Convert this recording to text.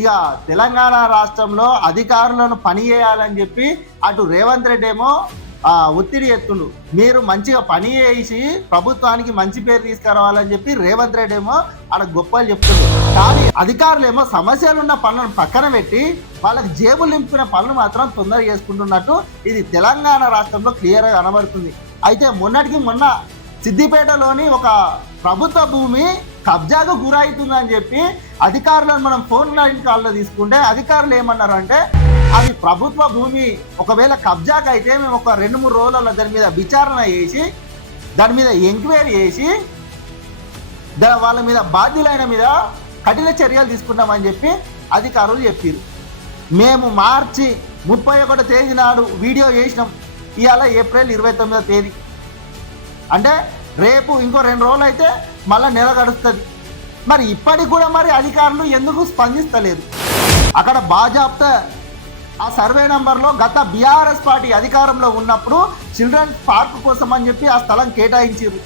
ఇక తెలంగాణ రాష్ట్రంలో అధికారులను పని చేయాలని చెప్పి అటు రేవంత్ రెడ్డి ఏమో ఒత్తిడి ఎత్తుండు. మీరు మంచిగా పని చేసి ప్రభుత్వానికి మంచి పేరు తీసుకురావాలని చెప్పి రేవంత్ రెడ్డి ఏమో ఆడ గొప్పలు చెప్తుండ్రు. కానీ అధికారులు ఏమో సమస్యలు ఉన్న పనులను పక్కన పెట్టి వాళ్ళకి జేబులు నింపుకునే పనులు మాత్రం తొందరగా చేసుకుంటున్నట్టు ఇది తెలంగాణ రాష్ట్రంలో క్లియర్గా కనబడుతుంది. అయితే మొన్నటికి మొన్న సిద్దిపేటలోని ఒక ప్రభుత్వ భూమి కబ్జాకు గురవుతుందని చెప్పి అధికారులను మనం ఫోన్ లైన్ కాల్లో తీసుకుంటే అధికారులు ఏమన్నారు అంటే అది ప్రభుత్వ భూమి ఒకవేళ కబ్జాకు అయితే మేము ఒక 2-3 రోజులలో దాని మీద విచారణ చేసి దాని మీద ఎంక్వైరీ చేసి వాళ్ళ మీద బాధ్యులైన మీద కఠిన చర్యలు తీసుకుంటామని చెప్పి అధికారులు చెప్పారు. మేము మార్చి 31 తేదీ నాడు వీడియో చేసినాం. ఇవాళ ఏప్రిల్ 29వ తేదీ అంటే రేపు ఇంకో 2 రోజులు అయితే మళ్ళీ నెల గడుస్తుంది. మరి ఇప్పటికి కూడా మరి అధికారులు ఎందుకు స్పందిస్తలేరు? అక్కడ బాజాప్తా ఆ సర్వే నంబర్లో గత బీఆర్ఎస్ పార్టీ అధికారంలో ఉన్నప్పుడు చిల్డ్రన్స్ పార్క్ కోసం అని చెప్పి ఆ స్థలం కేటాయించారు.